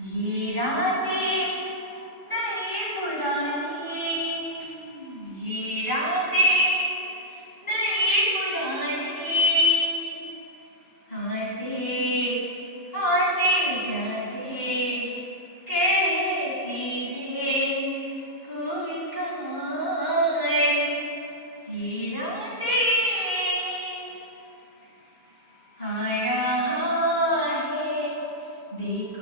ये रातें नई पुरानी, ये रातें नई पुरानी, आते आते जाते कहती है कोई कहाँ है। ये रातें आ रहा है, देखो